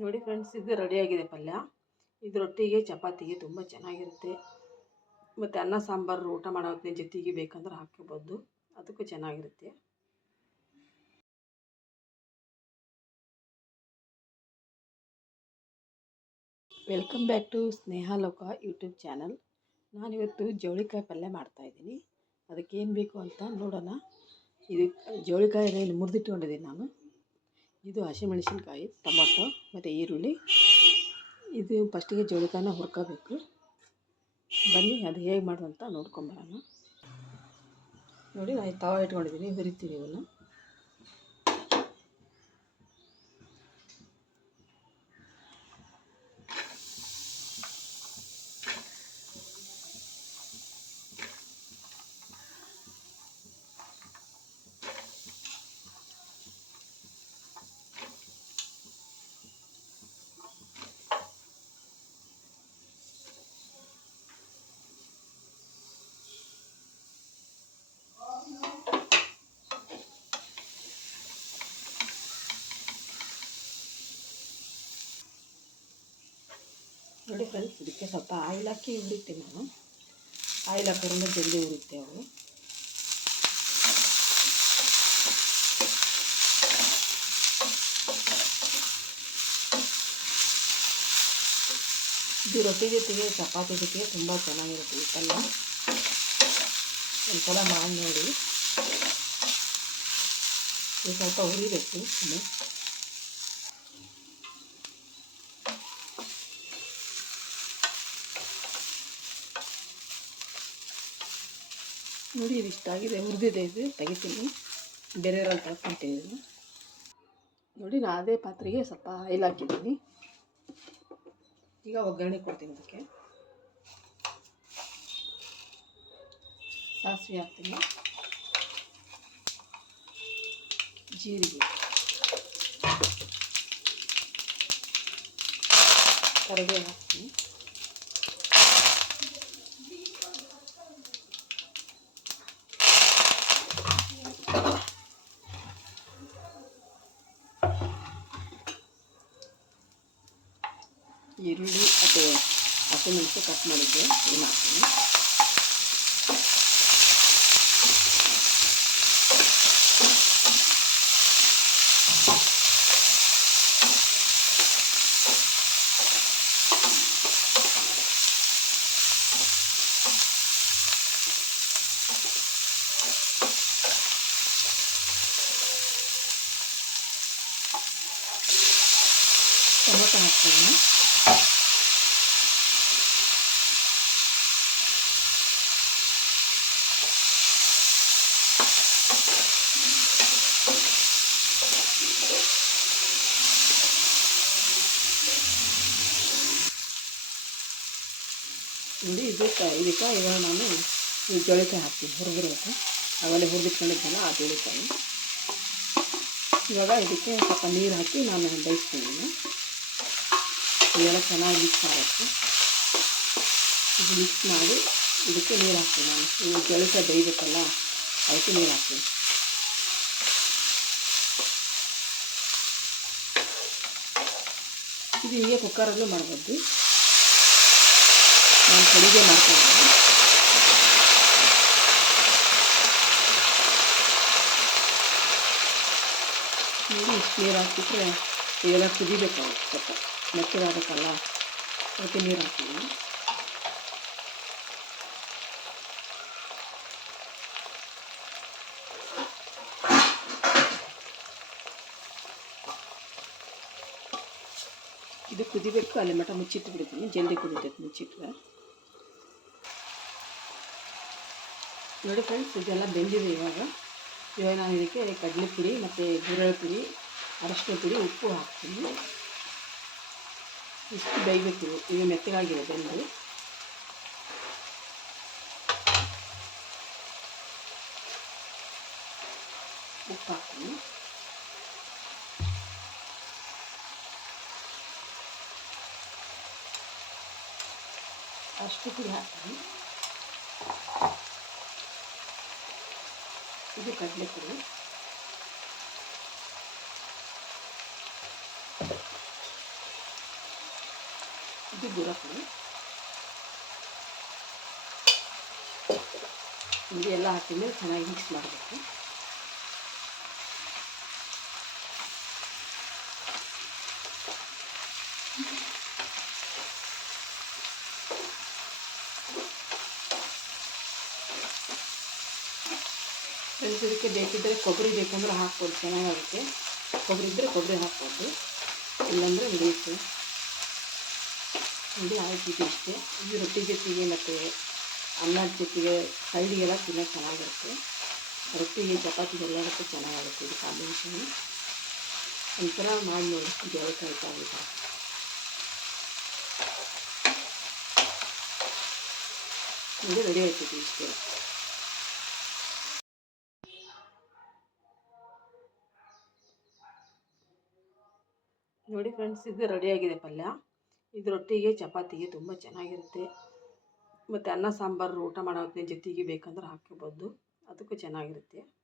ನೋಡಿ ಫ್ರೆಂಡ್ಸ್ ಇದು ರೆಡಿಯಾಗಿದೆ ಪಲ್ಯ. ಇದು ರೊಟ್ಟಿಗೆ, ಚಪಾತಿಗೆ ತುಂಬ ಚೆನ್ನಾಗಿರುತ್ತೆ. ಮತ್ತು ಅನ್ನ, ಸಾಂಬಾರು, ಊಟ ಮಾಡೋ ಜೊತೆಗೆ ಬೇಕಂದ್ರೆ ಹಾಕ್ಕೋಬೋದು. ಅದಕ್ಕೂ ಚೆನ್ನಾಗಿರುತ್ತೆ. ವೆಲ್ಕಮ್ ಬ್ಯಾಕ್ ಟು ಸ್ನೇಹ ಲೋಕ ಯೂಟ್ಯೂಬ್ ಚಾನಲ್ ನಾನಿವತ್ತು ಜವಳಿಕಾಯಿ ಪಲ್ಯ ಮಾಡ್ತಾಯಿದ್ದೀನಿ ಅದಕ್ಕೇನು ಬೇಕು ಅಂತ ನೋಡೋಣ. ಇದು ಜವಳಿಕಾಯಿನ ಇಲ್ಲಿ ಮುರಿದಿಟ್ಕೊಂಡಿದ್ದೀನಿ ನಾನು. ಇದು ಹಸಿಮೆಣಸಿನ್ಕಾಯಿ, ಟೊಮೊಟೊ ಮತ್ತು ಈರುಳ್ಳಿ. ಇದು ಫಸ್ಟಿಗೆ ಜವಳಿಕಾಯಿನ ಹುರ್ಕೋಬೇಕು. ಬನ್ನಿ, ಅದು ಹೇಗೆ ಮಾಡೋದು ಅಂತ ನೋಡ್ಕೊಂಬರೋಣ ನೋಡಿ, ನಾನು ತವ ಇಟ್ಕೊಂಡಿದ್ದೀನಿ ಹುರಿತೀನಿ ಇವನ್ನ ನೋಡಿ ಫ್ರೆಂಡ್ಸ್ ಇದಕ್ಕೆ ಸ್ವಲ್ಪ ಆಯಿಲ್ ಹಾಕಿ ಉರಿತೆ ನಾನು. ಆಯಿಲ್ ಹಾಕೋದ್ರಿಂದ ಜಲ್ದಿ ಉರಿತೆ ಅವು ಇದು ರೊಟ್ಟಿ ಜೊತೆಗೆ, ಚಪಾತಿ ಜೊತೆಗೆ ತುಂಬ ಚೆನ್ನಾಗಿರುತ್ತೆ ಈ ಪಲ್ಯ. ಒಂದು ಸಲ ಮಾಡಿ ನೋಡಿ. ಸ್ವಲ್ಪ ಹುರಿಬೇಕು ನೋಡಿ, ಇದು ಇಷ್ಟಾಗಿದೆ ಹುರಿದಿದೆ ಇದು. ತೆಗಿತೀನಿ. ಬೇರೆಯವ್ರಲ್ಲಿ ಇದನ್ನು. ನೋಡಿ ನಾನು ಅದೇ ಪಾತ್ರೆಗೆ ಸ್ವಲ್ಪ ಆಯಿಲ್ ಹಾಕಿದ್ದೀನಿ. ಈಗ ಒಗ್ಗರಣೆ ಕೊಡ್ತೀನಿ ಅದಕ್ಕೆ. ಸಾಸಿವೆ ಹಾಕ್ತೀನಿ. ಜೀರಿಗೆ. ಕರಿಬೇವು ಹಾಕ್ತೀನಿ. ಈರುಳ್ಳಿ ಮತ್ತು ಹಸಿಮೆಣಸು ಕಟ್ ಮಾಡಿದ್ದೆ ಏನು ಹಾಕ್ತೀನಿ ಟೊಮೊಟೊ ಹಾಕ್ತೀನಿ ನೋಡಿ ಇದಕ್ಕೆ ಇದಕ್ಕೆ ಇವಾಗ ನಾನು ಈ ಜೋಳಿಕಾಯಿ ಹಾಕ್ತೀನಿ ಹುರಿದಿರ್ಬೇಕು ಅವೆಲ್ಲ ಹುರಿದಿಟ್ಕೊಂಡಿದ್ದಲ್ಲ ಆ ಜೋಳಿಕಾಯಿ ಇವಾಗ ಇದಕ್ಕೆ ಸ್ವಲ್ಪ ನೀರು ಹಾಕಿ ನಾನು ಬೇಯಿಸ್ತೀನಿ ನಾನು. ಇದೆಲ್ಲ ಚೆನ್ನಾಗಿ ಮಿಕ್ಸ್ ಆಗುತ್ತೆ ಇದು ಮಿಕ್ಸ್ ಮಾಡಿ ಇದಕ್ಕೆ ನೀರು ಹಾಕ್ತೀನಿ ನಾನು. ಈ ಜೋಳಿಕಾಯಿ ಬೇಯಬೇಕಲ್ಲ, ಅದಕ್ಕೆ ನೀರು ಹಾಕ್ತೀನಿ. ಇದು ಹೀಗೆ ಕುಕ್ಕರಲ್ಲೂ ಮಾಡ್ಬೋದು. ನಾನು ಕಡಿಗೆ ಮಾಡ್ತಾಯಿದ್ದೀನಿ ನೋಡಿ ಇಷ್ಟು ನೀರು ಹಾಕಿಬಿಟ್ರೆ ಇದೆಲ್ಲ ಕುದಿಬೇಕು ಸ್ವಲ್ಪ. ಮೆತ್ತಗಾಗಬೇಕಲ್ಲ ಅದಕ್ಕೆ ನೀರು ಹಾಕ್ತೀನಿ. ಇದು ಕುದಿಬೇಕು, ಅಲ್ಲಿ ಮಠ ಮುಚ್ಚಿಟ್ಟು ಬಿಡ್ತೀನಿ. ಜಲ್ದಿ ಕುದಿತೈತೆ, ಮುಚ್ಚಿಟ್ರೆ. ನೋಡಿ ಫ್ರೆಂಡ್ಸ್ ಇದೆಲ್ಲ ಬೆಂದಿದೆ ಇವಾಗ. ಇವಾಗ ನಾನು ಇದಕ್ಕೆ ಕಡಲೆ ಪುಡಿ ಮತ್ತು ಗುರೆಳೆ ಪುಡಿ, ಅರಶಿನ ಪುಡಿ, ಉಪ್ಪು ಹಾಕ್ತೀನಿ. ಇಷ್ಟು ಬೇಯಬೇಕು ಇದು ಮೆತ್ತಗಾಗಿದೆ ಬೆಂದು. ಉಪ್ಪು ಹಾಕ್ತೀನಿ. ಅಷ್ಟು ಪುಡಿ ಹಾಕ್ತೀನಿ. ಇದು ಕಡಲೆ ಪುಡಿ ಇದು ಕೊಡಿ. ಹಿಂಗೆ ಎಲ್ಲ ಹಾಕಿದ್ಮೇಲೆ ಚೆನ್ನಾಗಿ ಮಿಕ್ಸ್ ಮಾಡಬೇಕು. ಇದಕ್ಕೆ ಬೇಕಿದ್ದರೆ ಕೊಬ್ಬರಿ ಬೇಕಂದ್ರೆ ಹಾಕ್ಬೋದು, ಚೆನ್ನಾಗಾಗುತ್ತೆ. ಕೊಬ್ಬರಿ ಇದ್ದರೆ ಕೊಬ್ಬರಿ ಹಾಕ್ಬೋದು. ಇಲ್ಲಾಂದರೆ ನಡೆಯುತ್ತೆ ಇದು ಆಯ್ತು ಇದು ಇಷ್ಟೇ ಇದು ರೊಟ್ಟಿ ಜೊತೆಗೆ ಮತ್ತು ಅನ್ನದ ಜೊತೆಗೆ ಸೈಡಿಗೆಲ್ಲ ತಿನ್ನೋಕೆ ಚೆನ್ನಾಗಿರುತ್ತೆ ರೊಟ್ಟಿಗೆ ಚಪಾತಿಗೆ ಎಲ್ಲದಕ್ಕೂ ಚೆನ್ನಾಗಾಗುತ್ತೆ ಇದು ಕಾಂಬಿನೇಷನು ಒಂಥರ ಮಾಡಿ ನೋಡಿ ಜೋಳಕಾಯಿ ಊಟ ಇದು ರೆಡಿ ಆಯ್ತೈತಿ ಇಷ್ಟೇ ನೋಡಿ ಫ್ರೆಂಡ್ಸ್ ಇದು ರೆಡಿಯಾಗಿದೆ ಪಲ್ಯ ಇದು ರೊಟ್ಟಿಗೆ ಚಪಾತಿಗೆ ತುಂಬ ಚೆನ್ನಾಗಿರುತ್ತೆ. ಮತ್ತು ಅನ್ನ ಸಾಂಬಾರು ಊಟ ಮಾಡೋ ಹೊತ್ತಿನ ಜೊತೆಗೆ ಬೇಕಂದ್ರೆ ಹಾಕ್ಕೊಬೋದು. ಅದಕ್ಕೂ ಚೆನ್ನಾಗಿರುತ್ತೆ.